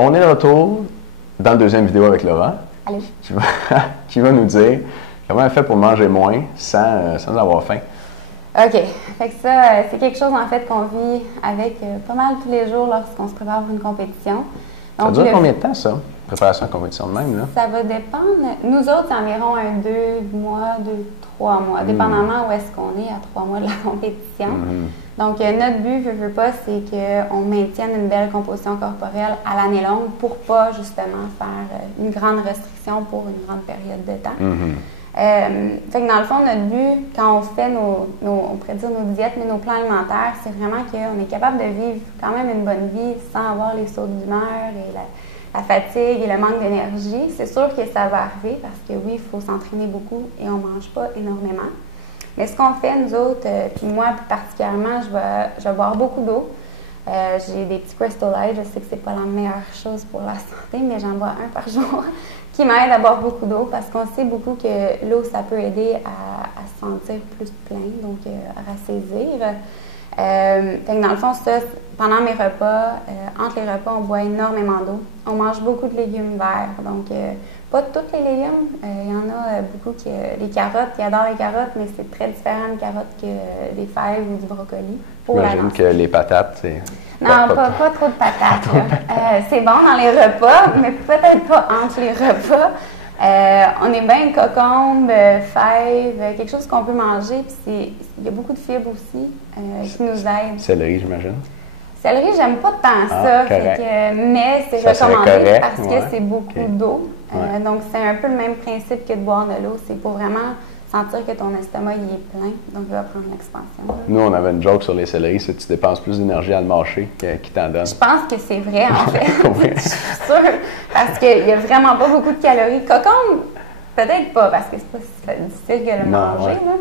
On est de retour dans la deuxième vidéo avec Laura. Allez. Qui va nous dire comment elle fait pour manger moins sans avoir faim. OK. Fait que ça, c'est quelque chose en fait qu'on vit avec pas mal tous les jours lorsqu'on se prépare pour une compétition. Donc, ça dure combien de temps, ça? Préparation à compétition de même, là? Ça va dépendre. Nous autres, c'est environ 2 mois, 3 mois, dépendamment où est-ce qu'on est à 3 mois de la compétition. Donc, notre but, veux pas, c'est qu'on maintienne une belle composition corporelle à l'année longue pour pas, justement, faire une grande restriction pour une grande période de temps. Fait que dans le fond, notre but, quand on fait on pourrait dire nos diètes, mais nos plans alimentaires, c'est vraiment qu'on est capable de vivre quand même une bonne vie sans avoir les sauts d'humeur et la fatigue et le manque d'énergie. C'est sûr que ça va arriver parce que oui, il faut s'entraîner beaucoup et on ne mange pas énormément. Mais ce qu'on fait, nous autres, puis moi plus particulièrement, je vais boire beaucoup d'eau. J'ai des petits Crystal Light, je sais que c'est pas la meilleure chose pour la santé, mais j'en bois un par jour qui m'aide à boire beaucoup d'eau parce qu'on sait beaucoup que l'eau, ça peut aider à se sentir plus plein, donc à rassaisir. Fait que dans le fond, ça, pendant mes repas, entre les repas, on boit énormément d'eau. On mange beaucoup de légumes verts, donc pas tous les légumes. Il y en a beaucoup les carottes, qui adorent les carottes, mais c'est très différent de carottes que des fèves ou du brocoli. J'imagine que les patates, c'est... Non, pas trop de patates. C'est bon dans les repas, mais peut-être pas entre les repas. On est bien cocombe, fèves, quelque chose qu'on peut manger. Puis il y a beaucoup de fibres aussi qui nous aident. Céleri, j'imagine. Céleri, j'aime pas tant ça. Mais c'est recommandé parce que c'est beaucoup d'eau. Donc, c'est un peu le même principe que de boire de l'eau. C'est pour vraiment sentir que ton estomac il est plein. Donc, il va prendre l'expansion. Nous, on avait une joke sur les céleris, c'est que tu dépenses plus d'énergie à le mâcher qu'il t'en donne. Je pense que c'est vrai, en fait. Je suis sûre. Parce qu'il n'y a vraiment pas beaucoup de calories. Cocombe, peut-être pas, parce que c'est pas si difficile que le manger. Là.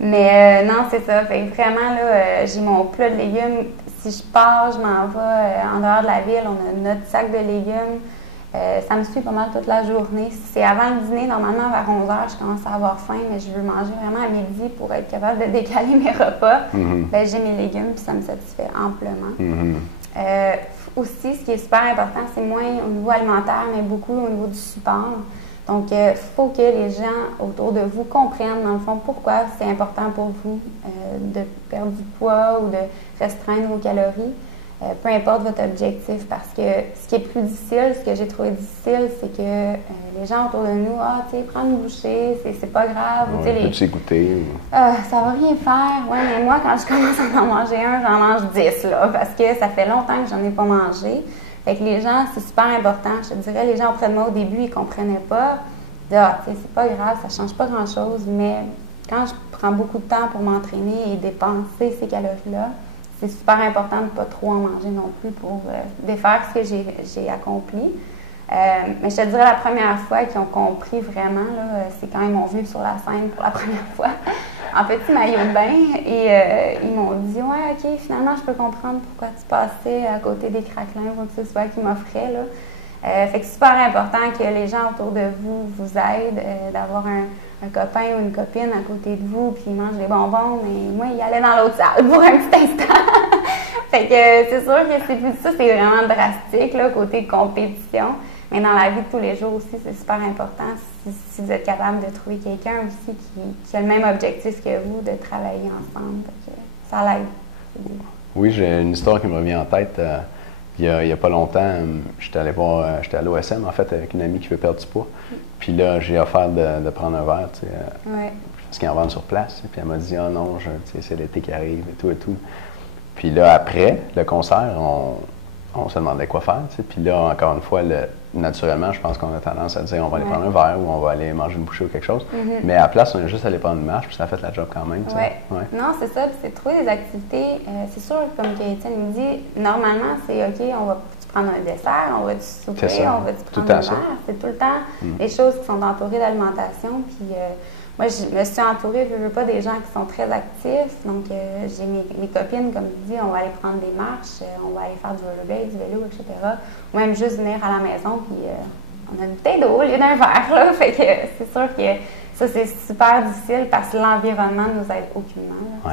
Mais non, c'est ça. Fait que vraiment, là, j'ai mon plat de légumes. Si je pars, je m'en vais en dehors de la ville. On a notre sac de légumes. Ça me suit pas mal toute la journée. C'est avant le dîner, normalement vers 11h, je commence à avoir faim, mais je veux manger vraiment à midi pour être capable de décaler mes repas. Ben, j'ai mes légumes, puis ça me satisfait amplement. Aussi, ce qui est super important, c'est moins au niveau alimentaire, mais beaucoup au niveau du support. Donc, il faut que les gens autour de vous comprennent, dans le fond, pourquoi c'est important pour vous de perdre du poids ou de restreindre vos calories. Peu importe votre objectif, parce que ce qui est plus difficile, ce que j'ai trouvé difficile, c'est que les gens autour de nous, tu sais, prends une bouchée, c'est pas grave. Peux-tu goûter? Ça va rien faire. Ouais, mais moi, quand je commence à en manger un, j'en mange 10, là, parce que ça fait longtemps que j'en ai pas mangé. Fait que les gens, c'est super important. Je te dirais, les gens auprès de moi, au début, ils comprenaient pas. Tu sais, c'est pas grave, ça change pas grand-chose, mais quand je prends beaucoup de temps pour m'entraîner et dépenser ces calories-là, c'est super important de ne pas trop en manger non plus pour défaire ce que j'ai accompli. Mais je te dirais, la première fois qu'ils ont compris vraiment, c'est quand ils m'ont vu sur la scène pour la première fois, en petit maillot de bain, et ils m'ont dit « Ouais, OK, finalement, je peux comprendre pourquoi tu passais à côté des craquelins ou que ce soit qu'ils m'offraient. » Fait que c'est super important que les gens autour de vous vous aident, d'avoir un copain ou une copine à côté de vous, puis ils mangent des bonbons, mais moi, il allait dans l'autre salle pour un petit instant. Fait que c'est sûr que ça, c'est vraiment drastique, là, côté compétition. Mais dans la vie de tous les jours aussi, c'est super important si vous êtes capable de trouver quelqu'un aussi qui a le même objectif que vous, de travailler ensemble. Fait que ça l'aide. Oui, j'ai une histoire qui me revient en tête. Il y a pas longtemps, j'étais à l'OSM, en fait, avec une amie qui veut perdre du poids. Puis là, j'ai offert de prendre un verre, tu sais, parce qu'ils en vendent sur place. Puis elle m'a dit, ah non, c'est l'été qui arrive et tout et tout. Puis là, après le concert, on se demandait quoi faire, tu sais. Puis là, encore une fois, naturellement, je pense qu'on a tendance à dire, on va aller prendre un verre ou on va aller manger une bouchée ou quelque chose. Mais à la place, on est juste allé prendre une marche, puis ça a fait la job quand même, tu sais. Non, c'est ça. C'est de trouver des activités. C'est sûr, comme Étienne me dit, normalement, c'est OK, on va prendre un dessert, on va souper, on va prendre un verre. C'est tout le temps des choses qui sont entourées d'alimentation. Puis moi, je me suis entourée, je veux pas, des gens qui sont très actifs. Donc, j'ai mes copines, comme tu dis, on va aller prendre des marches, on va aller faire du rollerblade, du vélo, etc. Ou même juste venir à la maison, puis on a une bouteille d'eau au lieu d'un verre, là. Fait que c'est sûr que ça, c'est super difficile parce que l'environnement nous aide aucunement. Oui.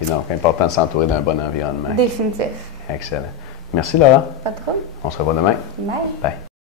OK, donc, important de s'entourer d'un bon environnement. Définitif. Excellent. Merci, Laura. Pas de trouble. On se revoit demain. Bye. Bye.